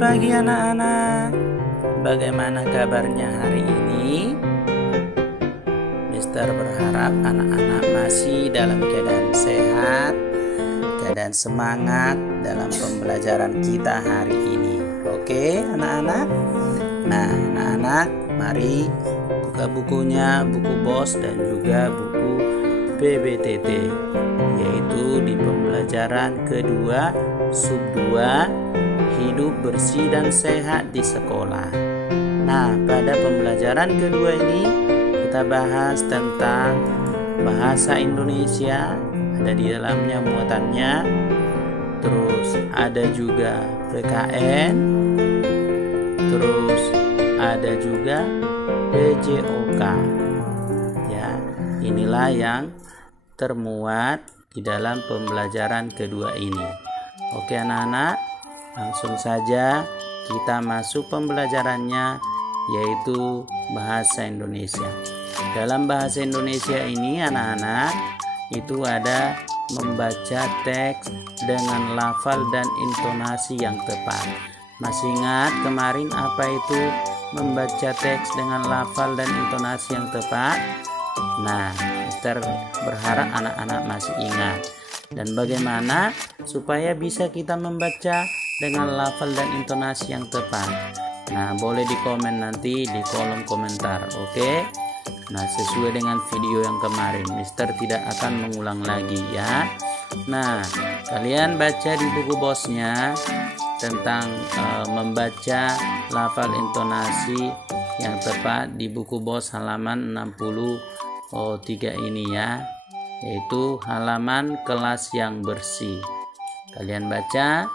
pagi anak-anak. Bagaimana kabarnya hari ini? Mister berharap anak-anak masih dalam keadaan sehat, keadaan semangat dalam pembelajaran kita hari ini. Oke anak-anak? Nah anak-anak, mari buka bukunya, buku BOS dan juga buku PBTT, yaitu di pembelajaran kedua sub 2, hidup bersih dan sehat di sekolah. Nah, pada pembelajaran kedua ini kita bahas tentang bahasa Indonesia, ada di dalamnya muatannya. Terus ada juga PKN, terus ada juga PJOK. Ya, inilah yang termuat di dalam pembelajaran kedua ini. Oke anak-anak, langsung saja kita masuk pembelajarannya, yaitu bahasa Indonesia. Dalam bahasa Indonesia ini anak-anak itu ada membaca teks dengan lafal dan intonasi yang tepat. Masih ingat kemarin apa itu membaca teks dengan lafal dan intonasi yang tepat? Nah, Mister berharap anak-anak masih ingat. Dan bagaimana supaya bisa kita membaca dengan lafal dan intonasi yang tepat? Nah, boleh di komen nanti di kolom komentar, oke? Nah, sesuai dengan video yang kemarin, Mister tidak akan mengulang lagi ya. Nah, kalian baca di buku BOS-nya tentang membaca lafal intonasi yang tepat di buku BOS halaman 63 ini ya, yaitu halaman kelas yang bersih. Kalian baca.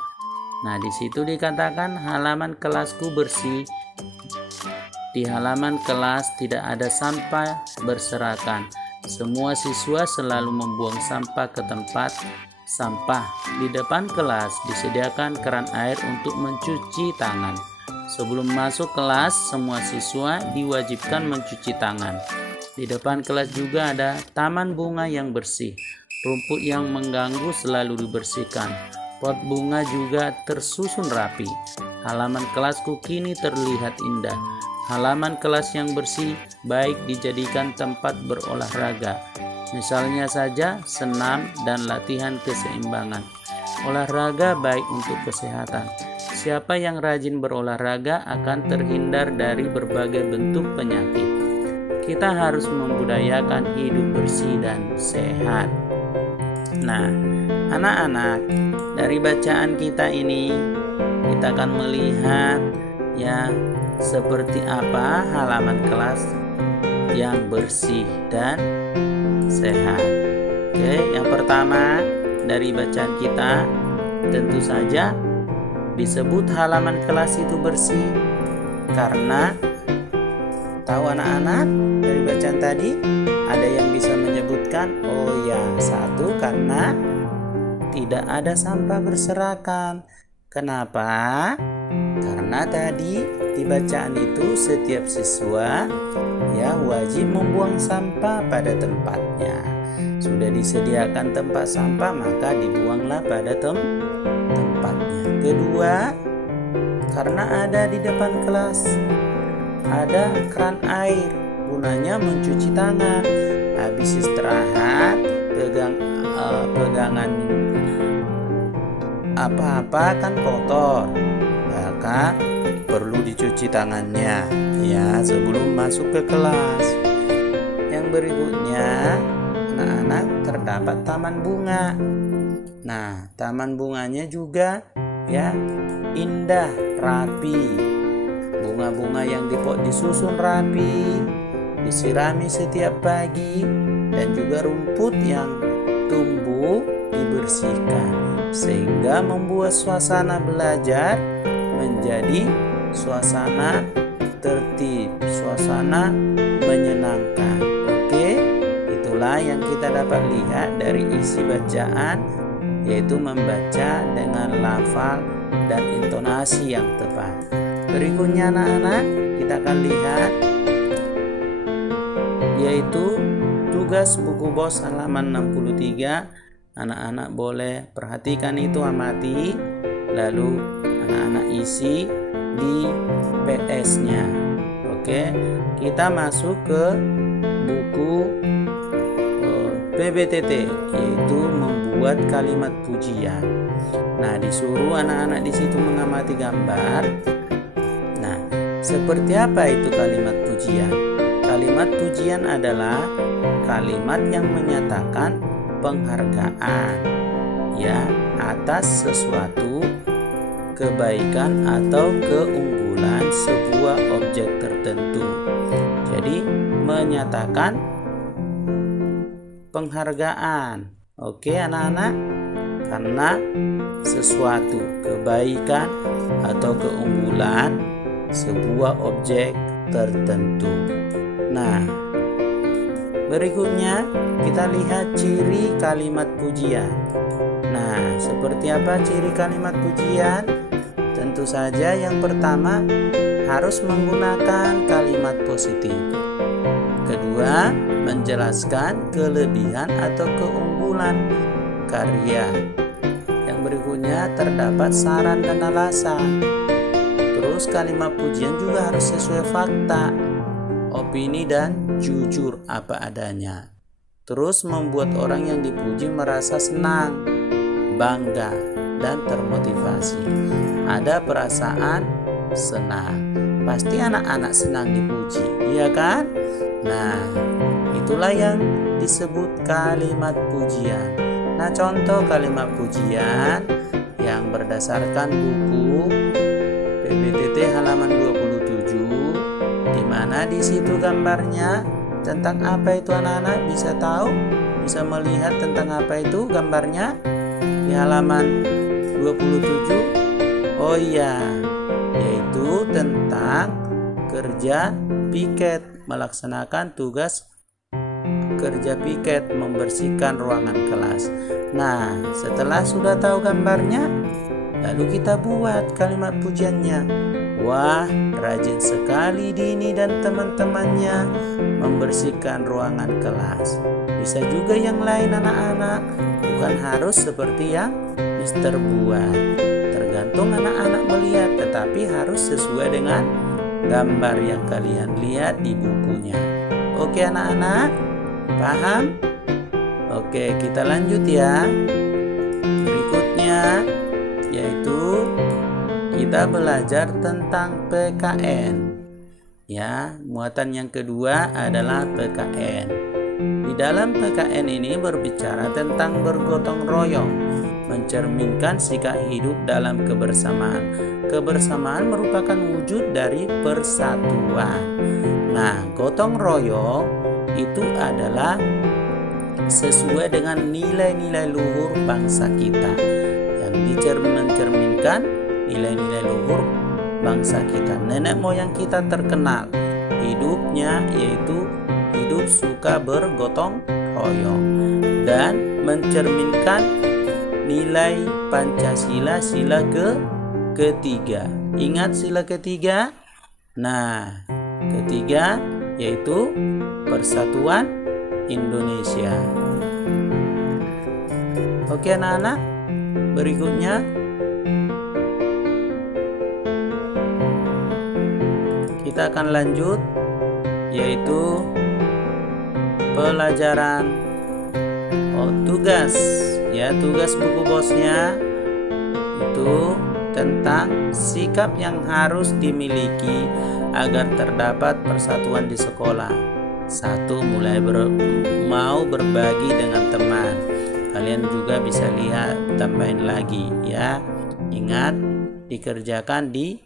Nah, di situ dikatakan halaman kelasku bersih. Di halaman kelas tidak ada sampah berserakan. Semua siswa selalu membuang sampah ke tempat sampah. Di depan kelas disediakan keran air untuk mencuci tangan. Sebelum masuk kelas, semua siswa diwajibkan mencuci tangan. Di depan kelas juga ada taman bunga yang bersih. Rumput yang mengganggu selalu dibersihkan. Pot bunga juga tersusun rapi. Halaman kelasku kini terlihat indah. Halaman kelas yang bersih baik dijadikan tempat berolahraga. Misalnya saja senam dan latihan keseimbangan. Olahraga baik untuk kesehatan. Siapa yang rajin berolahraga akan terhindar dari berbagai bentuk penyakit. Kita harus membudayakan hidup bersih dan sehat. Nah, anak-anak, dari bacaan kita ini kita akan melihat ya seperti apa halaman kelas yang bersih dan sehat. Oke, yang pertama dari bacaan kita tentu saja disebut halaman kelas itu bersih karena tahu anak-anak dari bacaan tadi ada yang bisa menyebutkan, oh ya, satu karena tidak ada sampah berserakan. Kenapa? Karena tadi di bacaan itu setiap siswa ya wajib membuang sampah pada tempatnya. Sudah disediakan tempat sampah maka dibuanglah pada tempatnya. Kedua, karena ada di depan kelas ada keran air, gunanya mencuci tangan. Habis istirahat, pegangan apa-apa kan kotor, maka perlu dicuci tangannya ya sebelum masuk ke kelas. Yang berikutnya, anak-anak, terdapat taman bunga. Nah, taman bunganya juga ya indah, rapi. Bunga-bunga yang di pot disusun rapi, disirami setiap pagi, dan juga rumput yang tumbuh dibersihkan sehingga membuat suasana belajar menjadi suasana tertib, suasana menyenangkan. Oke, itulah yang kita dapat lihat dari isi bacaan, yaitu membaca dengan lafal dan intonasi yang tepat. Berikutnya anak-anak, kita akan lihat yaitu tugas buku BOS halaman 63. Anak-anak boleh perhatikan itu, amati, lalu anak-anak isi di PS-nya. Oke, kita masuk ke buku PBTT, yaitu membuat kalimat pujian. Nah, disuruh anak-anak di situ mengamati gambar. Nah, seperti apa itu kalimat pujian? Kalimat pujian adalah kalimat yang menyatakan penghargaan ya atas sesuatu kebaikan atau keunggulan sebuah objek tertentu. Jadi menyatakan penghargaan. Oke anak-anak, karena sesuatu kebaikan atau keunggulan sebuah objek tertentu. Nah, berikutnya kita lihat ciri kalimat pujian. Nah, seperti apa ciri kalimat pujian? Tentu saja yang pertama harus menggunakan kalimat positif. Kedua, menjelaskan kelebihan atau keunggulan karya. Yang berikutnya terdapat saran dan alasan. Terus kalimat pujian juga harus sesuai fakta, opini dan jujur apa adanya. Terus membuat orang yang dipuji merasa senang, bangga, dan termotivasi. Ada perasaan senang. Pasti anak-anak senang dipuji, iya kan? Nah, itulah yang disebut kalimat pujian. Nah, contoh kalimat pujian yang berdasarkan buku PBTT halaman 27, di mana di situ gambarnya tentang apa itu anak-anak bisa tahu, bisa melihat tentang apa itu gambarnya di halaman 27. Oh iya, yaitu tentang kerja piket, melaksanakan tugas kerja piket, membersihkan ruangan kelas. Nah, setelah sudah tahu gambarnya, lalu kita buat kalimat pujiannya. Wah, rajin sekali Dini dan teman-temannya membersihkan ruangan kelas. Bisa juga yang lain anak-anak, bukan harus seperti yang Mister buat. Tergantung anak-anak melihat, tetapi harus sesuai dengan gambar yang kalian lihat di bukunya. Oke anak-anak, paham? Oke, kita lanjut ya. Berikutnya yaitu kita belajar tentang PKN. Ya, muatan yang kedua adalah PKN. Di dalam PKN ini berbicara tentang bergotong royong, mencerminkan sikap hidup dalam kebersamaan. Kebersamaan merupakan wujud dari persatuan. Nah, gotong royong itu adalah sesuai dengan nilai-nilai luhur bangsa kita yang mencerminkan nilai-nilai luhur bangsa kita. Nenek moyang kita terkenal hidupnya yaitu hidup suka bergotong royong dan mencerminkan nilai Pancasila, sila ketiga. Ingat sila ketiga? Nah, ketiga yaitu Persatuan Indonesia. Oke anak-anak, berikutnya kita akan lanjut yaitu pelajaran tugas ya, tugas buku bosnya itu tentang sikap yang harus dimiliki agar terdapat persatuan di sekolah. Satu, mulai mau berbagi dengan teman. Kalian juga bisa lihat, tambahin lagi ya. Ingat, dikerjakan di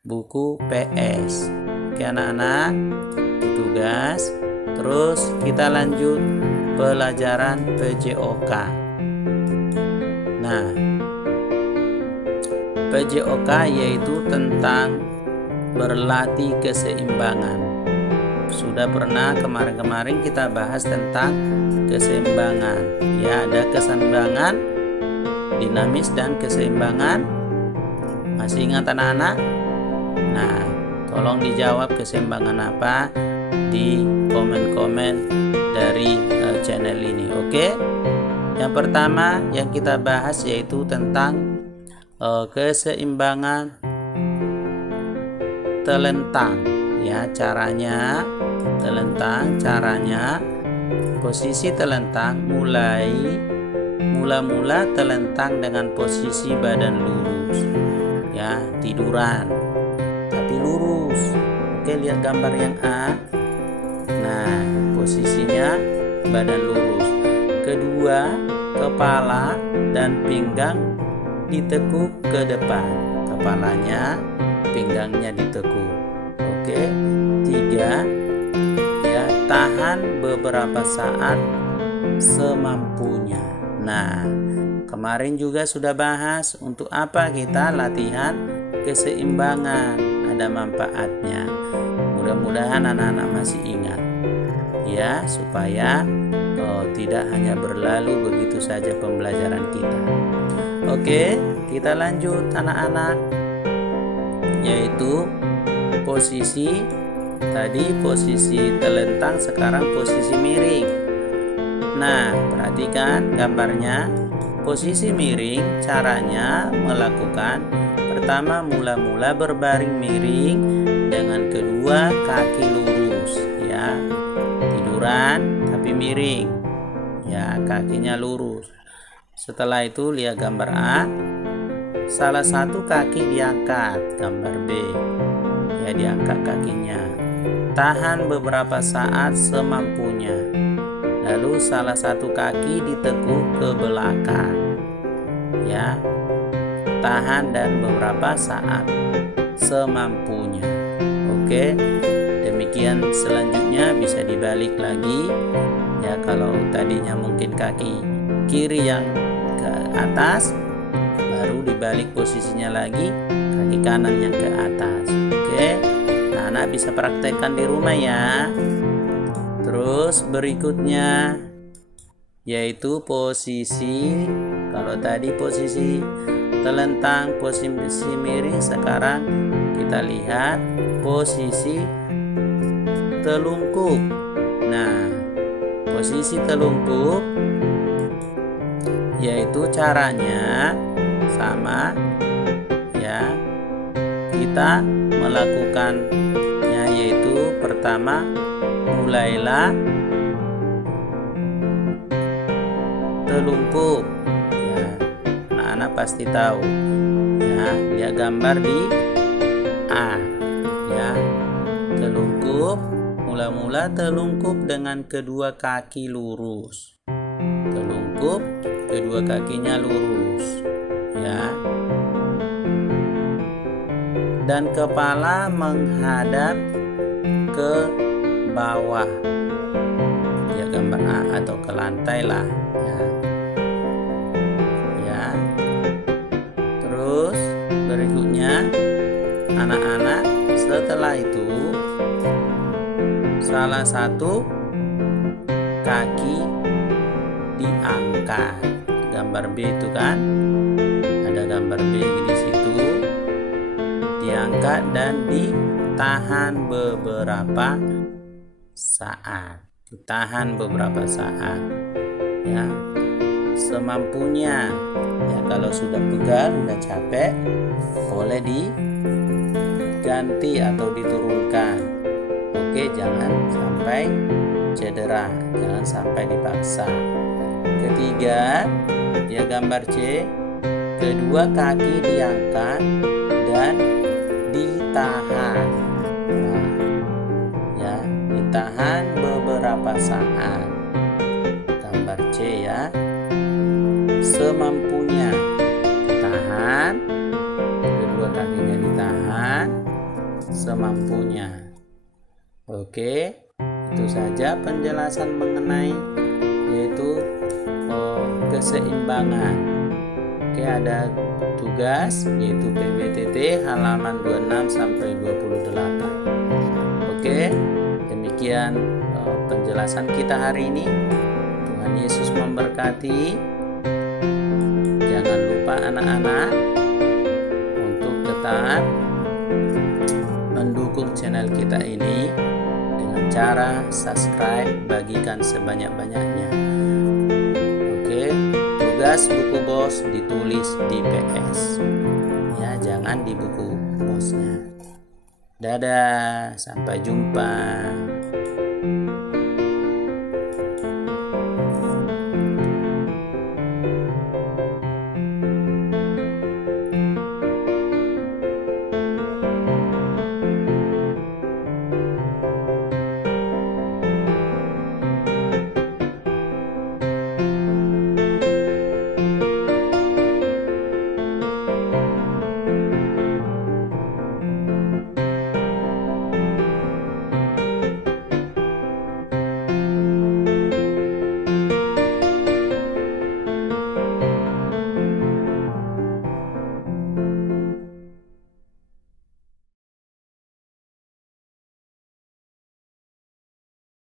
buku PS. Oke anak-anak, tugas. Terus kita lanjut pelajaran PJOK. Nah, PJOK yaitu tentang berlatih keseimbangan. Sudah pernah kemarin-kemarin kita bahas tentang keseimbangan. Ya, ada keseimbangan dinamis dan keseimbangan. Masih ingat anak-anak? Nah, tolong dijawab keseimbangan apa di komen-komen dari channel ini. Oke? Yang pertama yang kita bahas yaitu tentang keseimbangan telentang. Ya, caranya posisi telentang mula-mula telentang dengan posisi badan lurus. Ya, tiduran tapi lurus. Oke, lihat gambar yang A. Nah, posisinya badan lurus. Kedua, kepala dan pinggang ditekuk ke depan. Kepalanya, pinggangnya ditekuk. Oke. 3, ya, tahan beberapa saat semampunya. Nah, kemarin juga sudah bahas untuk apa kita latihan keseimbangan, ada manfaatnya. Mudah-mudahan anak-anak masih ingat, ya, supaya tidak hanya berlalu begitu saja pembelajaran kita. Oke, kita lanjut anak-anak, yaitu posisi tadi posisi telentang, sekarang posisi miring. Nah, perhatikan gambarnya. Posisi miring, caranya melakukan pertama, mula-mula berbaring miring dengan kedua kaki lurus, ya, tiduran tapi miring, ya, kakinya lurus. Setelah itu lihat gambar A, salah satu kaki diangkat, gambar B, ya, diangkat kakinya, tahan beberapa saat semampunya, lalu salah satu kaki ditekuk ke belakang, ya, tahan dan beberapa saat semampunya. Oke, demikian. Selanjutnya bisa dibalik lagi, ya, kalau tadinya mungkin kaki kiri yang ke atas, baru dibalik posisinya lagi, kaki kanan yang ke atas. Oke, nah, anak bisa praktekkan di rumah ya. Terus berikutnya yaitu posisi, kalau tadi posisi telentang, posisi miring, sekarang kita lihat posisi telungkup. Nah, posisi telungkup yaitu caranya sama, ya, kita melakukannya, yaitu pertama, mulailah telungkup, ya, anak-anak pasti tahu, ya, lihat gambar di A, ya, telungkup, mula-mula telungkup dengan kedua kaki lurus, telungkup, kedua kakinya lurus, ya, dan kepala menghadap ke bawah, ya, gambar A, atau ke lantai lah, ya, ya. Terus berikutnya anak-anak, setelah itu salah satu kaki diangkat, gambar B itu kan, ada gambar B di situ, diangkat dan ditahan beberapa saat, ditahan beberapa saat, ya, semampunya, ya. Kalau sudah pegal, sudah capek, boleh diganti atau diturunkan. Oke, jangan sampai cedera, jangan sampai dipaksa. Ketiga, ya, gambar C, kedua kaki diangkat dan ditahan, nah, ya, ditahan beberapa saat, gambar C, ya, semampunya ditahan, kedua kakinya ditahan semampunya. Oke, itu saja penjelasan mengenai yaitu keseimbangan. Oke, ada tugas yaitu PBTT halaman 26 sampai 28. Oke, demikian penjelasan kita hari ini. Tuhan Yesus memberkati. Jangan lupa anak-anak untuk tetap mendukung channel kita ini dengan cara subscribe, bagikan sebanyak-banyaknya. Oke, tugas buku bos ditulis di PS. halaman di buku posnya. Dadah, sampai jumpa.